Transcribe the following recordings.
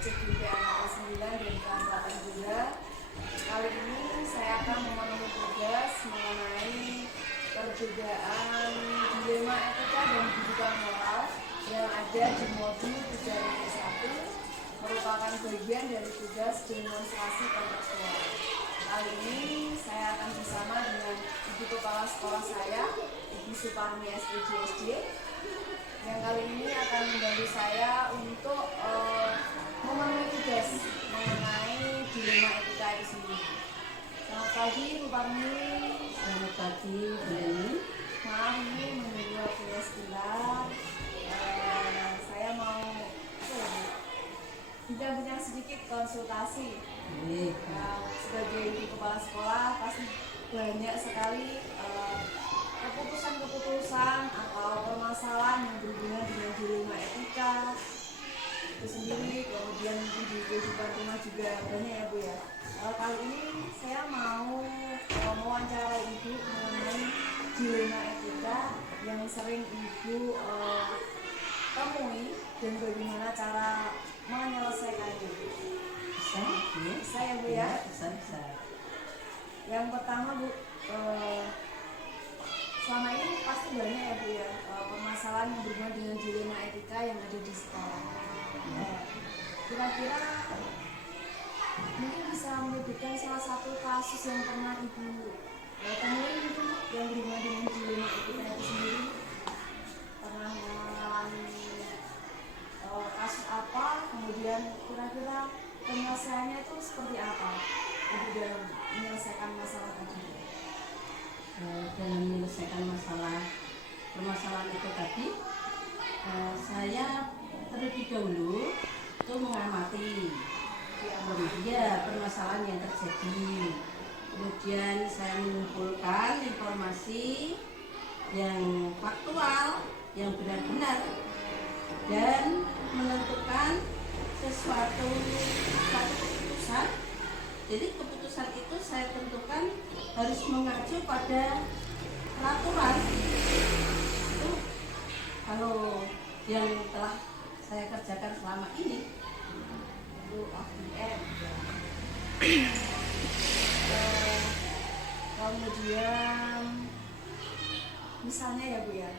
CGP Angkatan 9 dan kawan-kawan juga. Kali ini saya akan memenuhi tugas mengenai perbedaan dilema etika dan kehidupan moral yang ada di modul 3.1 merupakan bagian dari tugas demonstrasi kontekstual. Kali ini saya akan bersama dengan Ibu Kepala Sekolah saya, Ibu Suparmi SPJSD, yang kali ini akan membantu saya untuk memenuhi tugas mengenai dilema etika itu sendiri. Selamat pagi, Bu Parmi. Selamat pagi, Bu Leni. Maaf ini menunggu waktunya sebentar. Saya mau bincang-bincang sedikit konsultasi. Sebagai Ibu Kepala Sekolah pasti banyak sekali keputusan-keputusan atau permasalahan yang berhubungan dengan dilema etika itu sendiri, kemudian mungkin di kehidupan rumah juga banyak ya Bu ya. Kali ini saya mau mewawancarai Ibu mengenai dilema etika yang sering Ibu temui dan bagaimana cara menyelesaikannya. Bisa ya Bu ya? Bisa. Yang pertama Bu, selama ini pasti banyak ya Bu ya permasalahan yang berhubungan dengan dilema etika yang ada di sekolah. Kira-kira mungkin bisa menyebutkan salah satu kasus yang pernah Ibu temui gitu yang berhubungan dengan dilema etika itu sendiri. Pernah mengalami kasus apa, kemudian kira-kira penyelesaiannya itu seperti apa Ibu dalam menyelesaikan masalah tadi? Dalam menyelesaikan permasalahan itu tadi, saya terlebih dahulu itu mengamati permasalahan yang terjadi. Kemudian saya mengumpulkan informasi yang faktual, yang benar-benar, dan menentukan suatu keputusan. Jadi keputusan itu saya tentukan harus mengacu pada peraturan. Itu kalau yang telah saya kerjakan selama ini itu APM. Kemudian misalnya ya Bu ya,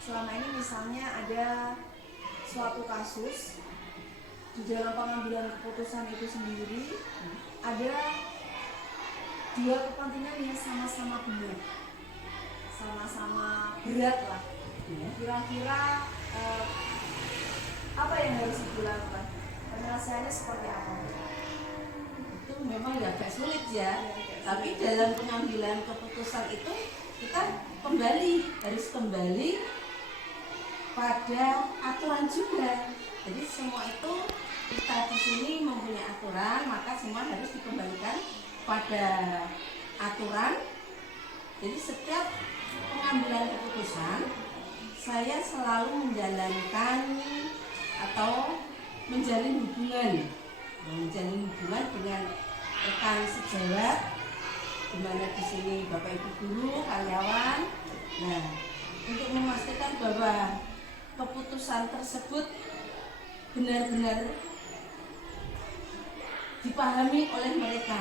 selama ini misalnya ada suatu kasus di dalam pengambilan keputusan itu sendiri ada dua kepentingan yang sama-sama benar, sama-sama berat lah. Kira-kira apa yang harus dilakukan? Penyelesaiannya seperti apa? Itu memang agak sulit ya. Tapi dalam pengambilan keputusan itu kita harus kembali pada aturan juga. Jadi semua itu kita di sini mempunyai aturan, maka semua harus dikembalikan pada aturan. Jadi setiap pengambilan keputusan saya selalu menjalankan atau menjalin hubungan dengan rekan sejawat, di mana di sini Bapak Ibu guru, karyawan. Nah, untuk memastikan bahwa keputusan tersebut benar-benar dipahami oleh mereka,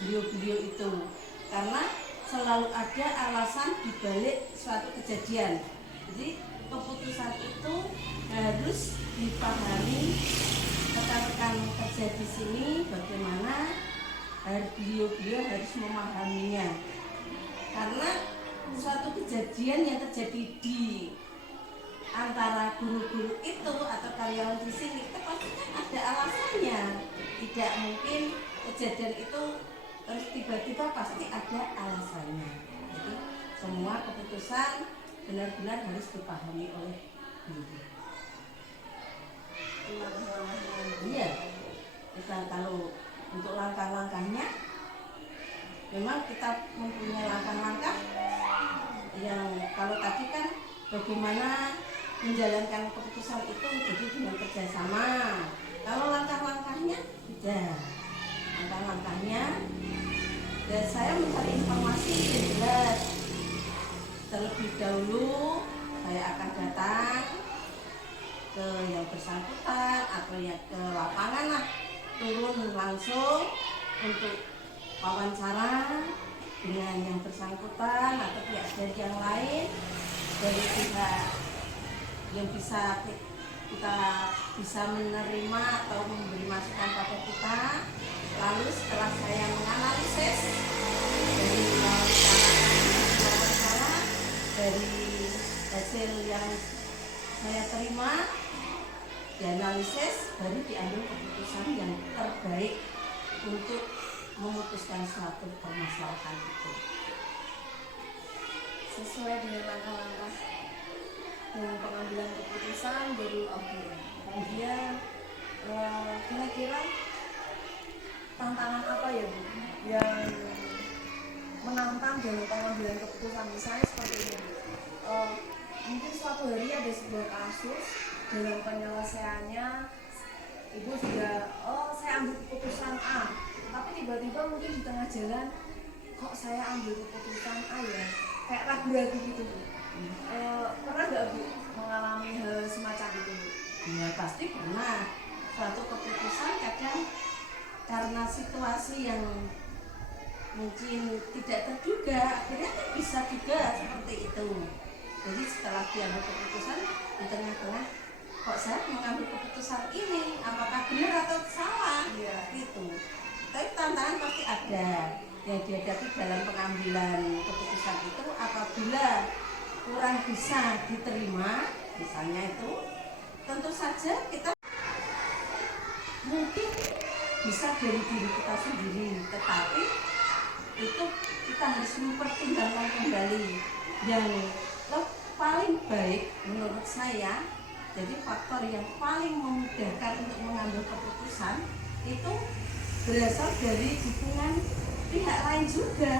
beliau-beliau itu, karena selalu ada alasan dibalik suatu kejadian. Jadi keputusan itu harus dipahami rekan-rekan kerja di sini, bagaimana beliau-beliau harus memahaminya, karena suatu kejadian yang terjadi di antara guru-guru itu atau karyawan di sini itu pasti kan ada alasannya. Tidak mungkin kejadian itu terus tiba-tiba, pasti ada alasannya. Jadi semua keputusan benar-benar harus dipahami oleh guru. Iya. Kalau untuk langkah-langkahnya, memang kita mempunyai langkah-langkah yang kalau tadi kan bagaimana menjalankan keputusan itu jadi dengan kerjasama. Kalau langkah-langkahnya tidak. Langkah-langkahnya, dan saya mencari informasi yang jelas. Terlebih dahulu saya akan datang ke yang bersangkutan atau yang ke lapangan sana, turun langsung untuk wawancara dengan yang bersangkutan atau pihak dari yang lain, dari pihak yang bisa kita bisa menerima atau memberi masukan pada kita. Lalu setelah saya menganalisis dari wawancara, dari hasil yang saya terima, dianalisis, baru diambil keputusan yang terbaik untuk memutuskan suatu permasalahan itu sesuai dengan langkah-langkah dengan pengambilan keputusan dari OBM. Kemudian kira-kira tantangan apa ya Bu yang menantang dalam pengambilan keputusan, misalnya seperti ini Bu. Mungkin suatu hari ada sebuah kasus, dalam penyelesaiannya Ibu sudah saya ambil keputusan A, tapi tiba-tiba mungkin di tengah jalan kok saya ambil keputusan A ya, kayak ragu-ragu gitu Bu. Pernah nggak Bu mengalami hal semacam itu Bu? ya pasti pernah. Suatu keputusan kadang karena situasi yang mungkin tidak terduga, akhirnya bisa juga seperti itu. Jadi setelah diambil keputusan, di tengah-tengah kok saya mengambil keputusan ini, apakah benar atau salah, gitu. Tapi tantangan pasti ada yang dihadapi dalam pengambilan keputusan itu. Apabila kurang bisa diterima, misalnya itu, tentu saja kita mungkin bisa dari diri kita sendiri, tetapi itu kita harus mempertimbangkan kembali yang paling baik menurut saya. Jadi faktor yang paling memudahkan untuk mengambil keputusan itu berasal dari dukungan pihak lain juga.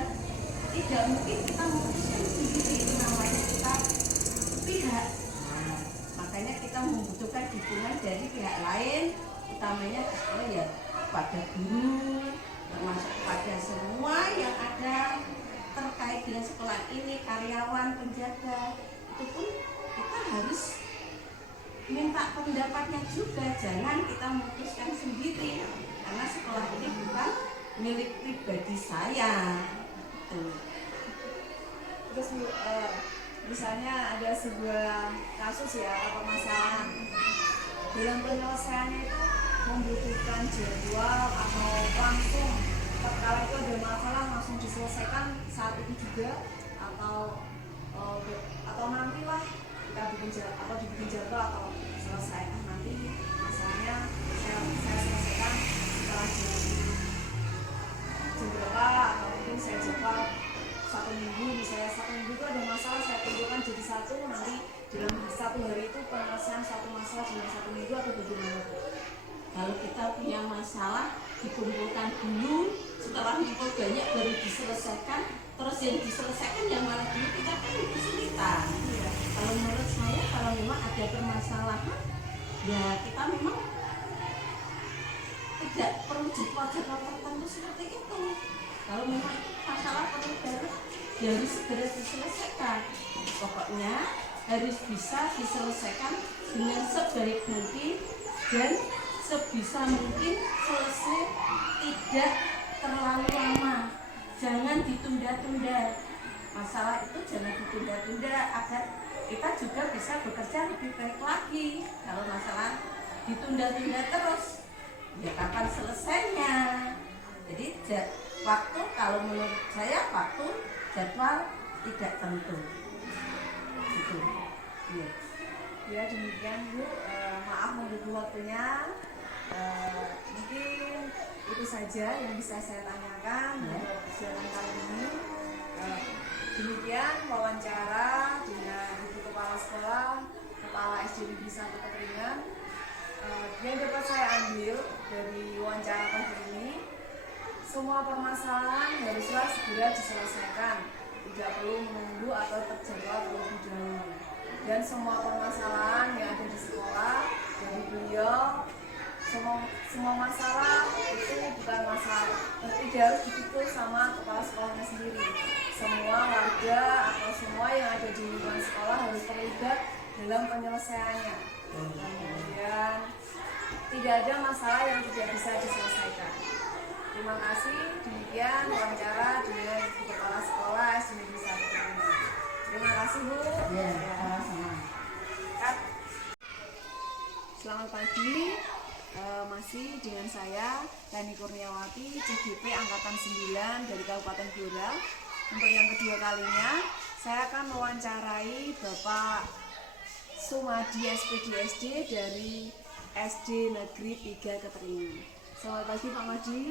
Tidak mungkin kita memutuskan sendiri, itu namanya kita pihak. Nah, makanya kita membutuhkan dukungan dari pihak lain, utamanya di sekolah ya pada guru, termasuk pada semua yang ada terkait dengan sekolah ini, karyawan, penjaga. Itu pun kita harus minta pendapatnya juga, jangan kita memutuskan sendiri, karena sekolah ini bukan milik pribadi saya. Terus Bu, misalnya ada sebuah kasus ya atau permasalahan, dalam penyelesaiannya itu membutuhkan jadwal atau langsung kalau itu ada masalah langsung diselesaikan saat itu juga, atau nantilah kita dibikin jadwal atau selesai nanti masalahnya saya selesaikan setelah jam berapa, atau mungkin saya jadwal 1 minggu, misalnya 1 minggu itu ada masalah saya kumpulkan jadi satu, nanti dalam 1 hari itu penyelesaian satu masalah dalam 1 minggu, atau bagaimana? Kalau kita punya masalah dikumpulkan dulu, setelah itu banyak baru diselesaikan, terus yang diselesaikan yang mana dulu, kita kan kesulitan. Kalau menurut saya, kalau memang ada permasalahan, ya kita memang tidak perlu jadwal tertentu seperti itu. Kalau memang masalah perlu ya harus segera diselesaikan. Pokoknya harus bisa diselesaikan dengan sebaik mungkin dan sebisa mungkin selesai, tidak terlalu lama. Jangan ditunda-tunda. Masalah itu jangan ditunda-tunda agar kita juga bisa bekerja lebih baik lagi. Kalau masalah ditunda-tunda terus, ya kapan selesainya? Jadi waktu, kalau menurut saya waktu jadwal tidak tentu. Gitu. Ya. Ya demikian Bu, maaf mengganggu waktunya. Mungkin itu saja yang bisa saya tanyakan untuk persiapan kali ini. Demikian wawancara dengan Ibu Kepala Sekolah, Kepala SD Negeri 1 Petringan. Yang dapat saya ambil dari wawancara pagi ini, semua permasalahan haruslah segera diselesaikan, tidak perlu menunggu atau terjadwal terlebih dahulu. Dan semua permasalahan yang ada di sekolah dari beliau, semua masalah itu bukan masalah, tidak harus dipikul sama kepala sekolahnya sendiri. Semua warga atau semua yang ada di lingkungan sekolah harus terlibat dalam penyelesaiannya. Kemudian tidak ada masalah yang tidak Terima kasih. Demikian wawancara dengan Ibu Kepala Sekolah SD Negeri 1 Kediri. Terima kasih Bu. Ya, sama-sama. Cut. Selamat pagi. Masih dengan saya Tani Kurniawati, CGP Angkatan 9 dari Kabupaten Blora. Untuk yang kedua kalinya, saya akan mewawancarai Bapak Sumadi SPDSD dari SD Negeri 3 Keteringin. Selamat pagi Pak Madi.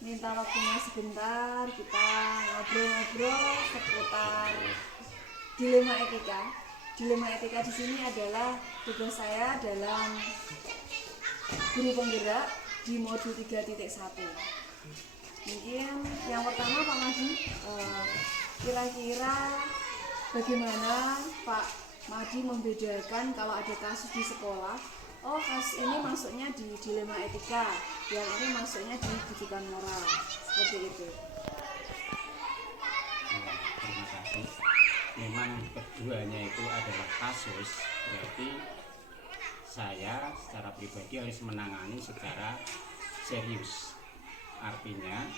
Minta waktunya sebentar, kita ngobrol-ngobrol seputar dilema etika. Dilema etika di sini adalah tugas saya dalam guru penggerak di modul 3.1. Mungkin yang pertama Pak Madi, kira-kira bagaimana Pak Madi membedakan kalau ada kasus di sekolah, oh kasus ini masuknya di dilema etika, yang ini masuknya di rujukan moral, seperti itu. Terima kasih. Memang keduanya itu adalah kasus, berarti saya secara pribadi harus menangani secara serius. Artinya,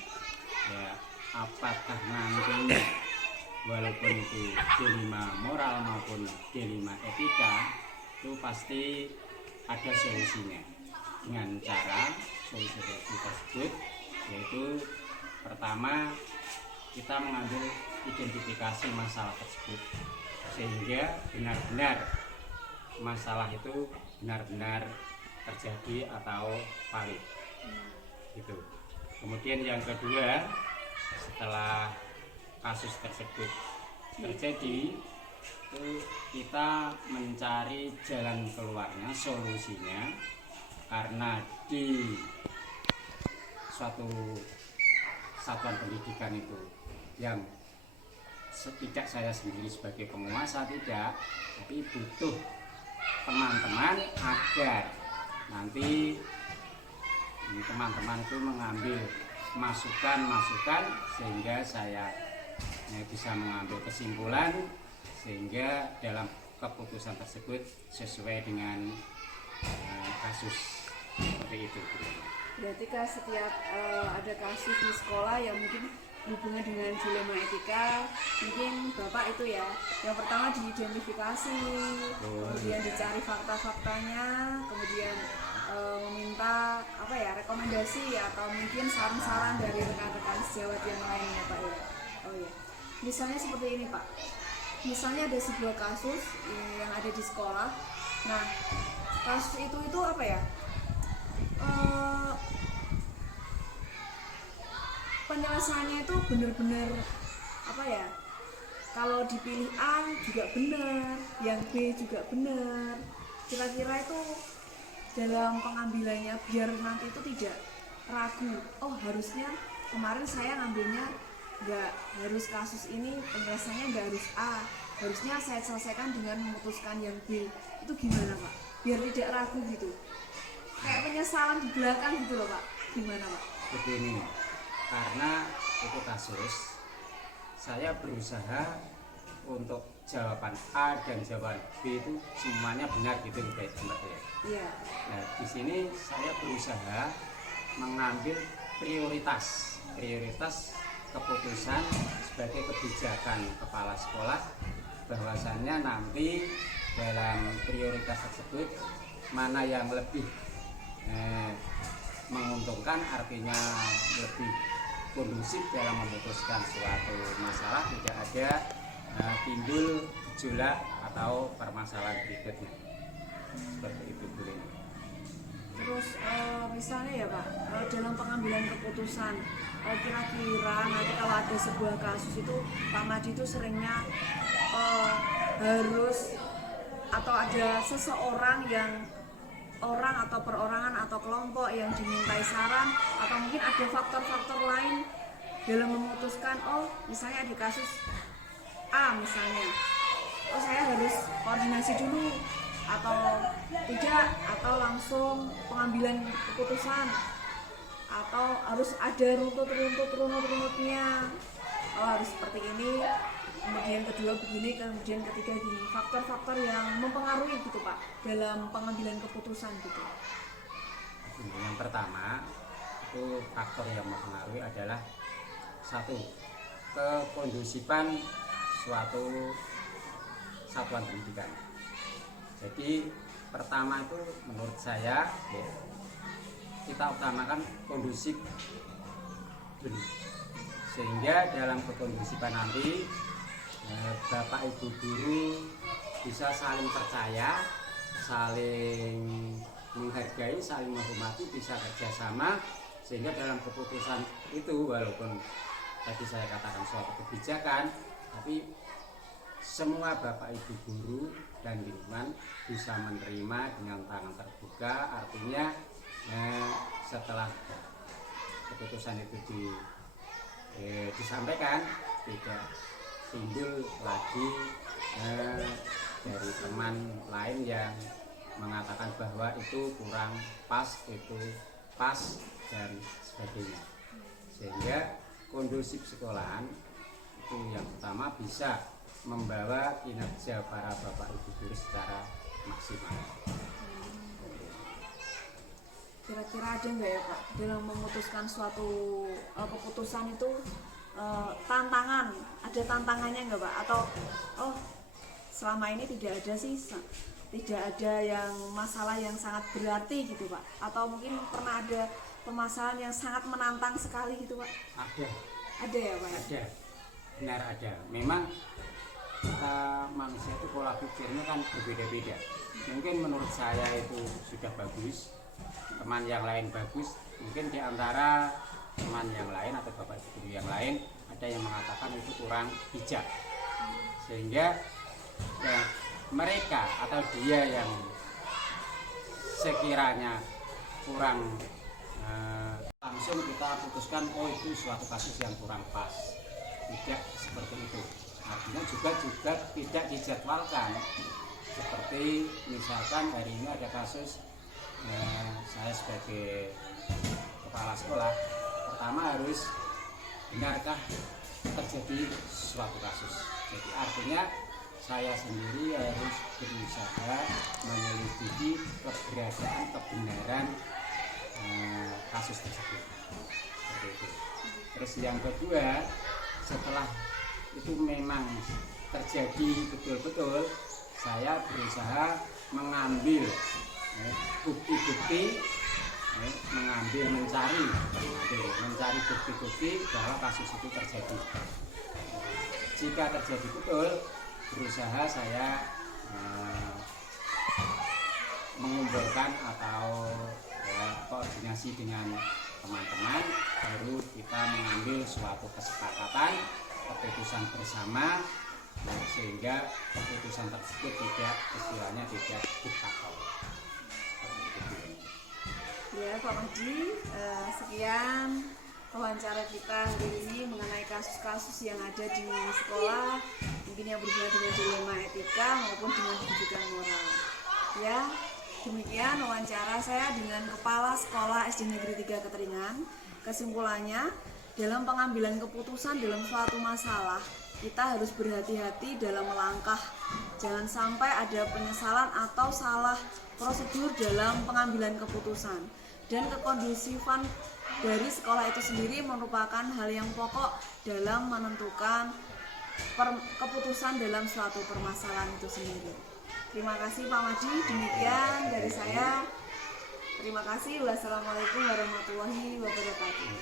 ya apakah nantinya walaupun itu dilema moral maupun dilema etika itu pasti ada solusinya dengan cara solusi tersebut, yaitu pertama kita mengambil identifikasi masalah tersebut sehingga benar-benar masalah itu benar-benar terjadi atau valid gitu. Kemudian yang kedua, setelah kasus tersebut terjadi itu kita mencari jalan keluarnya, solusinya, karena di suatu satuan pendidikan itu yang tidak saya sendiri sebagai penguasa tidak, tapi butuh teman-teman agar nanti teman-teman itu mengambil masukan-masukan sehingga saya bisa mengambil kesimpulan sehingga dalam keputusan tersebut sesuai dengan kasus seperti itu. Berarti setiap ada kasus di sekolah yang mungkin hubungan dengan dilema etika, mungkin Bapak itu ya, yang pertama diidentifikasi, kemudian dicari fakta-faktanya, kemudian meminta rekomendasi atau mungkin saran-saran dari rekan-rekan sejawat yang lain ya Pak ya. Oh ya, misalnya seperti ini Pak, misalnya ada sebuah kasus yang ada di sekolah. Nah kasus itu apa ya, penyelesaiannya itu benar-benar apa ya, kalau dipilih A juga benar, yang B juga benar, kira-kira itu dalam pengambilannya biar nanti itu tidak ragu, oh harusnya kemarin saya ngambilnya nggak harus kasus ini, penyelesaiannya nggak harus A, harusnya saya selesaikan dengan memutuskan yang B. Itu gimana Pak? Biar tidak ragu gitu, kayak penyesalan di belakang gitu loh Pak. Gimana Pak? Begini, karena itu kasus, saya berusaha untuk jawaban A dan jawaban B itu semuanya benar gitu Mbak ya. Iya. Nah, di sini saya berusaha mengambil prioritas keputusan sebagai kebijakan kepala sekolah, bahwasannya nanti dalam prioritas tersebut mana yang lebih menguntungkan, artinya lebih kondusif dalam memutuskan suatu masalah, tidak ada timbul gejolak atau permasalahan berikutnya. Seperti itu Bu. Terus misalnya ya Pak, dalam pengambilan keputusan, kira-kira nanti kalau ada sebuah kasus itu Pak Madi itu seringnya harus atau ada seseorang yang orang atau perorangan atau kelompok yang dimintai saran, atau mungkin ada faktor-faktor lain dalam memutuskan, oh misalnya ada kasus A misalnya, oh saya harus koordinasi dulu atau tidak, atau langsung pengambilan keputusan, atau harus ada runut-runutnya, oh harus seperti ini, kemudian kedua begini, kemudian ketiga gini. Faktor-faktor yang mempengaruhi gitu Pak dalam pengambilan keputusan gitu. Yang pertama, itu faktor yang mempengaruhi adalah satu, kekondusifan suatu satuan pendidikan. Jadi pertama itu menurut saya ya, kita utamakan kondusif dulu, sehingga dalam kekondusifan nanti Bapak Ibu guru bisa saling percaya, saling menghargai, saling menghormati, bisa kerjasama, sehingga dalam keputusan itu walaupun tadi saya katakan suatu kebijakan, tapi semua Bapak Ibu guru dan lingkungan bisa menerima dengan tangan terbuka. Artinya setelah keputusan itu disampaikan, tidak timbul lagi dari teman lain yang mengatakan bahwa itu kurang pas, itu pas, dan sebagainya. Sehingga kondusif sekolahan itu yang utama bisa membawa kinerja para Bapak Ibu guru secara maksimal. Kira-kira ada nggak ya Pak dalam memutuskan suatu keputusan itu tantangan, ada tantangannya nggak Pak? Atau selama ini tidak ada sih, tidak ada yang masalah yang sangat berarti gitu Pak? Atau mungkin pernah ada permasalahan yang sangat menantang sekali gitu Pak? Ada ya Pak? Ada, benar ada. Memang kita manusia itu pola pikirnya kan berbeda-beda. Mungkin menurut saya itu sudah bagus, teman yang lain bagus, mungkin di antara teman yang lain atau Bapak Ibu guru yang lain ada yang mengatakan itu kurang bijak, sehingga ya, mereka atau dia yang sekiranya kurang langsung kita putuskan itu suatu kasus yang kurang pas, tidak seperti itu. Artinya juga tidak dijadwalkan, seperti misalkan hari ini ada kasus saya sebagai kepala sekolah, pertama harus benarkah terjadi suatu kasus. Jadi artinya saya sendiri harus berusaha menyelidiki kebenaran kasus tersebut. Seperti itu. Terus yang kedua, setelah itu memang terjadi betul-betul, saya berusaha mengambil bukti-bukti, mencari bukti-bukti bahwa kasus itu terjadi. Jika terjadi betul, berusaha saya mengumpulkan atau koordinasi dengan teman-teman, baru kita mengambil suatu kesepakatan, keputusan bersama, sehingga keputusan tersebut tidak istilahnya tidak diktator. Ya Pak Mahdi, sekian wawancara kita hari ini mengenai kasus-kasus yang ada di sekolah, mungkin yang berhubungan dengan dilema etika maupun dengan pendidikan moral. Ya, demikian wawancara saya dengan Kepala Sekolah SD Negeri 3 Keteringan. Kesimpulannya, dalam pengambilan keputusan dalam suatu masalah, kita harus berhati-hati dalam melangkah. Jangan sampai ada penyesalan atau salah prosedur dalam pengambilan keputusan. Dan kekondusifan dari sekolah itu sendiri merupakan hal yang pokok dalam menentukan keputusan dalam suatu permasalahan itu sendiri. Terima kasih Pak Mahdi, demikian dari saya. Terima kasih. Wassalamualaikum warahmatullahi wabarakatuh.